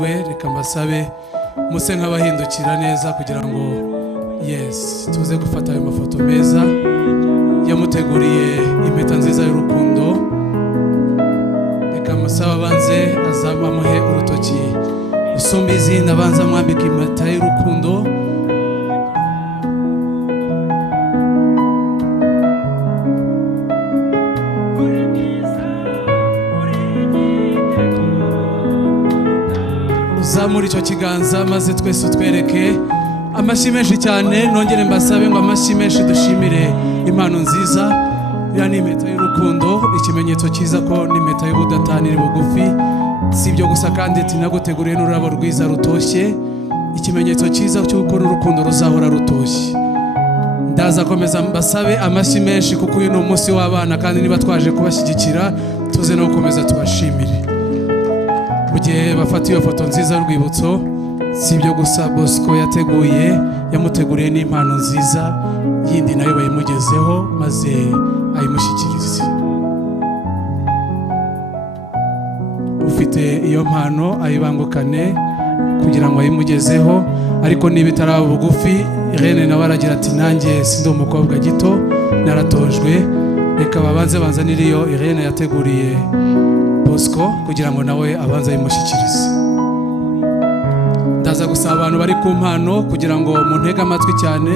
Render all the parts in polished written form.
we reka mbasabe muse nk'abahindukira neza kugira ngo yes tuze gufata ayo mafoto meza yamuteguriye impeta nziza y'urukundo. Reka mbasabe abanze azamuhe urutoki usumba izindi, abanza mwambika impeta y'urukundo. Zamura icyo kiganza maze twese utwereke amashyi menshi cyane. Nongere mbasabe ngo amashyi menshi dushimire impano nziza. Iriya ni impeta y'urukundo, ikimenyetso cyiza ko ni impeta y'ubudatani iri bugufi. Si ibyo gusa kandi tinaguteguriye n'ururabo rwiza rutoshye, ikimenyetso cyiza cy'uko n'urukundo ruzahora rutoshye. Ndaza komeza mbasabe amashyi menshi kuko uyu ni umunsi w'abana, kandi niba twaje kubashyigikira tuze no gukomeza tubashimire. Mu gihe bafata iyo foto nziza y'urwibutso, si ibyo gusa Bosco yamuteguriye n'impano nziza yindi nayo bayimugezeho maze ayimushyikirize. Ufite iyo mpano ayibangukane kugira ngo ayimugezeho, ariko niba itaraba bugufi, Irene nawe aragira ati nanjye sindi umukobwa gito naratojwe, reka babanze banzanire iyo Irene yateguriye Bosco kugira ngo nawe abanza yimushyikirize. Ndaza gusaba abantu bari ku mpano kugira ngo muntege amatwi cyane.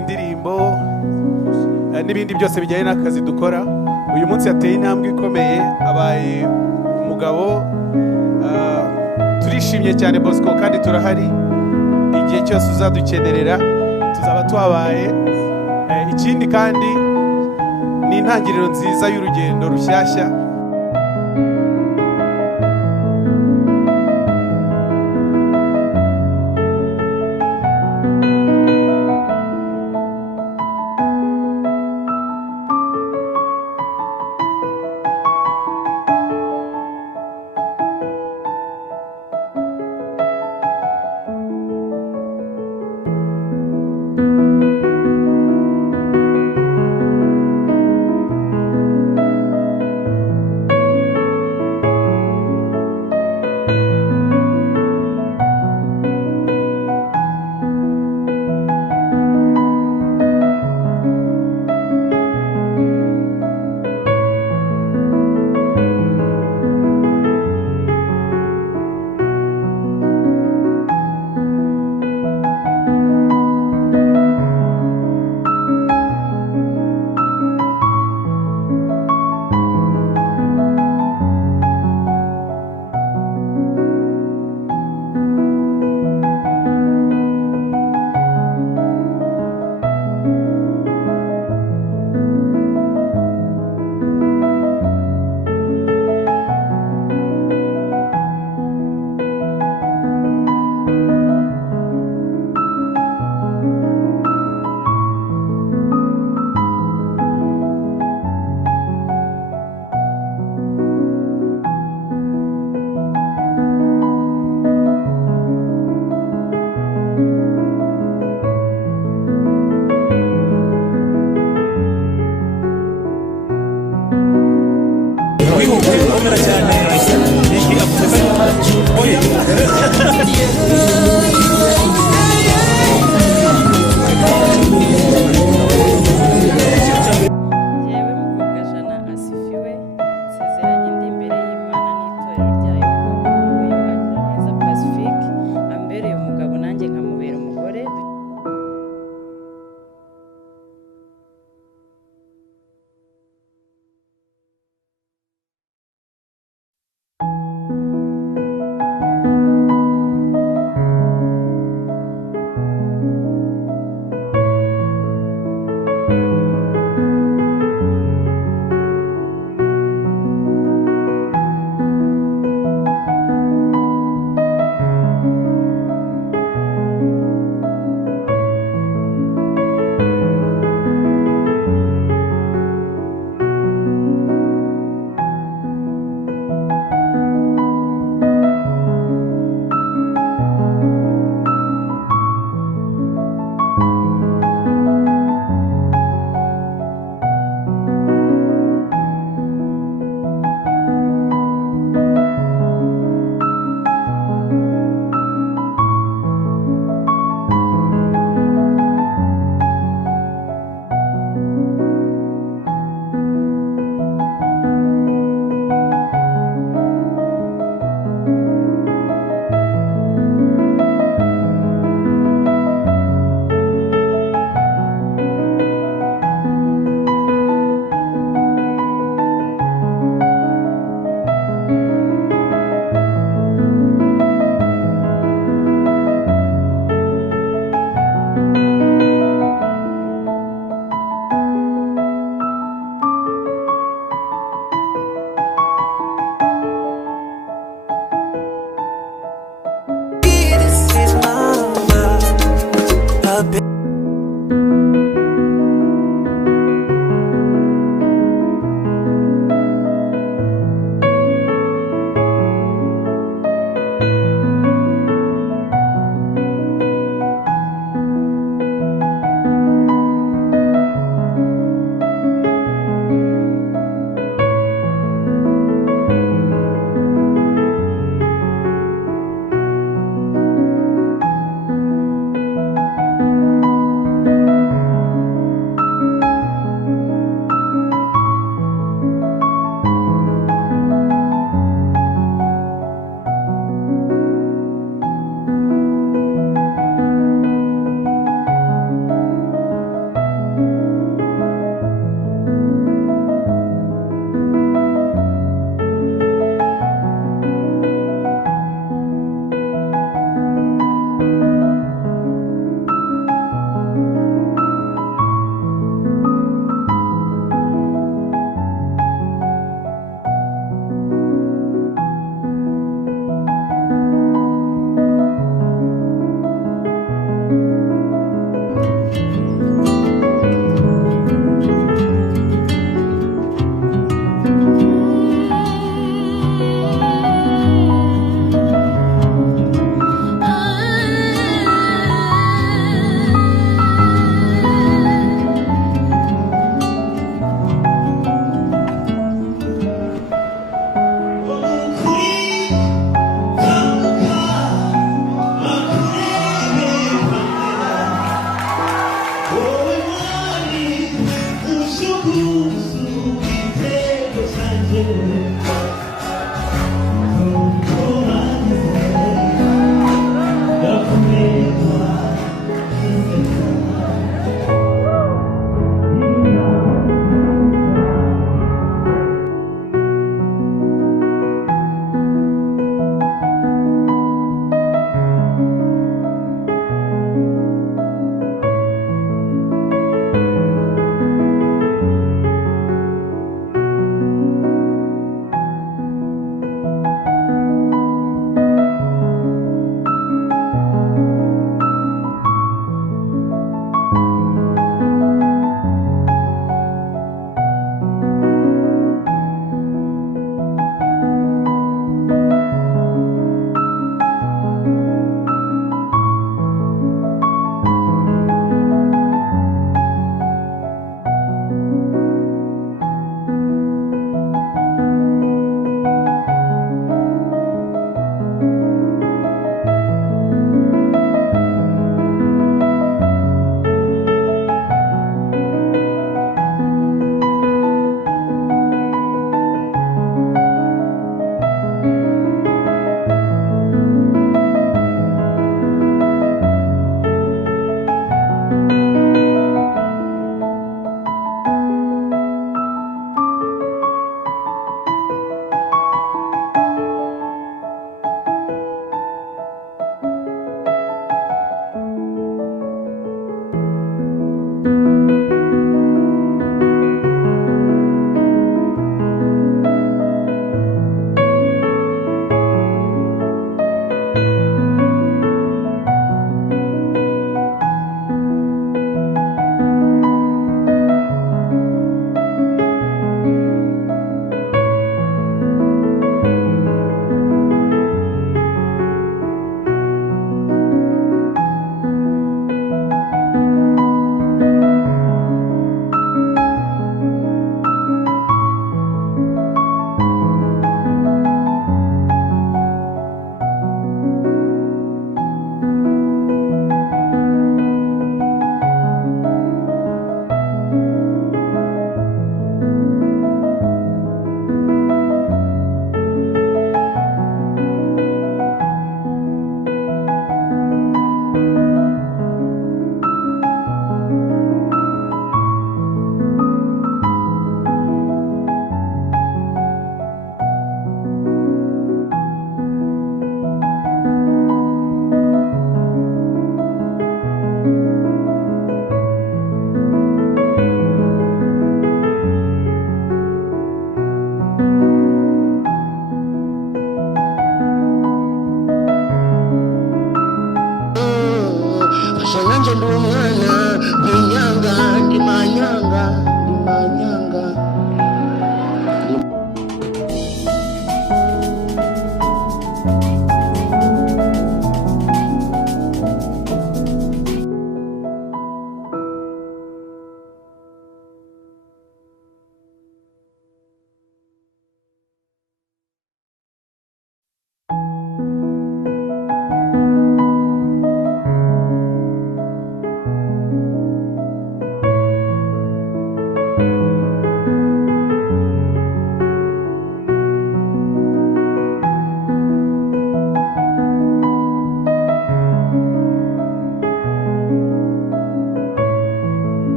Indirimbo n'ibindi byose bijyanye n'akazi dukora. Uyu munsi yateye intambwe ikomeye, abaye umugabo. Turishimye cyane Bosco, kandi turahari igihe cyose uzadukenerera tuzaba twabaye. Ikindi kandi ni intangiriro nziza y'urugendo rushyashya. gukomera cyane Oya.